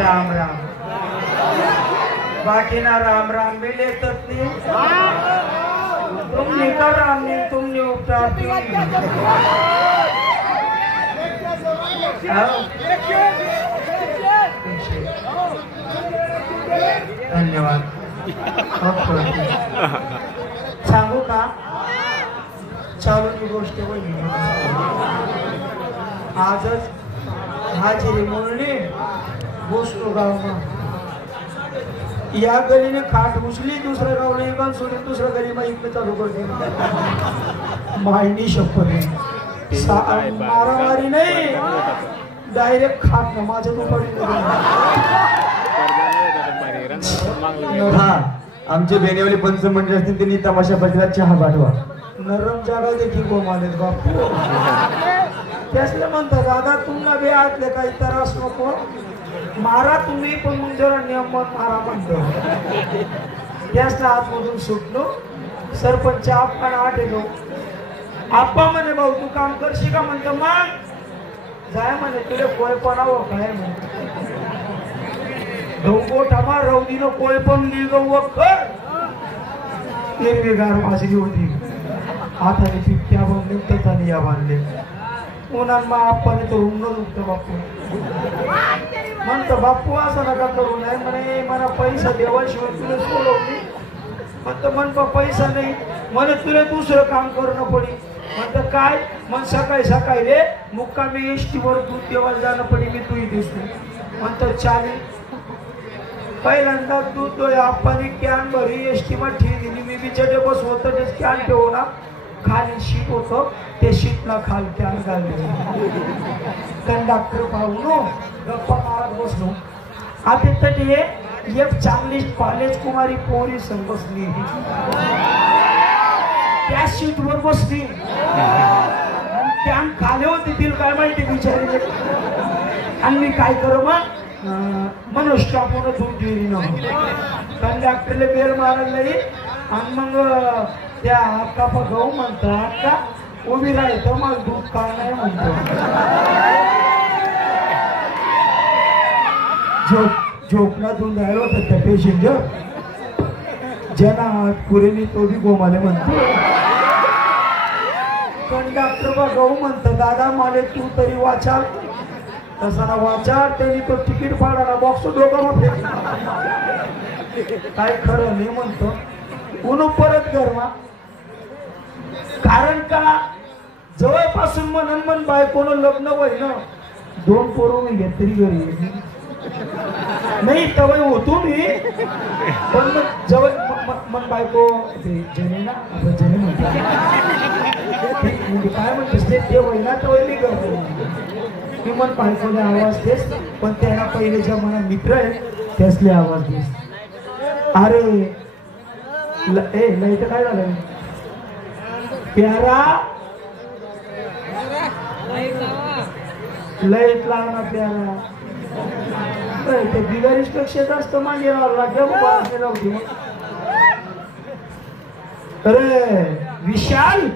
राम राम बाकी ना राम राम भी लेतात नहीं तुमने का राम नहीं तुमने उपचार धन्यवाद सांगू का चालू गोष्ट आजच हाजिरी म्हणणे गोष्ट गाव या गलीने खाट उचली दुसऱ्या गावला इकडून सोडून दुसऱ्या गलीमा इकडे चालू करते मायनी शपथ मारामारी नाही डायरेक्ट खाट ना माझ्या हा आमचे बेनेवले पंच मंडळ असतील त्यांनी तमाशा बसला चहा पाठवा नरम जागा देखील गोमालेत बापू त्यासले म्हणतात दादा तुम्हाला बी आतले काही त्रास नको मारा तुम्ही पण मग जरा नियमात मारा म्हणतो त्यासला आतमधून सुटलो सरपंच आपण आठेलो आप्पा म्हणे भाऊ तू काम करशी का म्हणतो मग जाय म्हणे तुला कोयपणावं काय म्हणे गहू ठामा रवदीनं कोयपण गहू कर हिरवीगार भाजली होती हाताने पिपट्या बांधले तथाने या बांधले उन्हान मग आप्पाने तो रुंग दुखतो बापू म्हणतो बापू असं नका करू नये म्हणे मला पैसा देवाशिवाय तुला सोडवली म्हणतो म्हणतो पैसा नाही म्हणे तुला दुसरं काम करणं पडी म्हणतं काय मग सकाळी सकाळी रे मुक्कामी एसटीवर दूध देवाला जाणं पडी मी तूही दिसतो म्हणतं चालेल पहिल्यांदा दूध तो आप्पाने कॅन भरी एसटी मध्ये दिली मी बिचारे बस होतं ते कॅन ठेवू ना खाली शीट होतं ते शीटला खाली कॅन घालले कंडक्टर पाहून गप्पा मारत बसलो आता तर एक चांगली कॉलेज कुमारी पोरी संग बसली त्या शीटवर बसली कॅन खाले होते तिला काय माहिती बिचारी आणि मी काय करू मग मनुष्य आपण दूध दिली ना कंडक्टरला बेल मारायला आणि मग त्या अक्का गहू म्हणतो अक्का उभी राहायचं मग दूध का नाही म्हणतो झोपला दूध राहिलो होतं त्या पेशंट ज्यांना पुरेली तो बी गोमाले म्हणतो कंडक्टर बा गहू म्हणतो दादा मला तू तरी वाचाल तसा ना वाचार त्यांनी तो तिकीट फाडायला बॉक्स डोकामा काय खरं नाही म्हणतो उन्हा परत गरमा कारण का जवळपासून म्हणून मन बायकोनं लग्न होईल ना 2 पोरं मी घेतली घरी नाही तवय होतो मी पण मग जवळ मन बायको जने ना आपण जने म्हणतो काय म्हणतेस ते होईल ना तवय मी करतो मी मन बायकोला आवाज देस पण त्याला पहिले ज्या मना मित्र आहे त्यासले आवाज देस अरे ए नाही तर काय झालं प्यारा लईट लावणार प्यारा ते बिगारीच पेक्षा जास्त मागे राहते अरे विशाल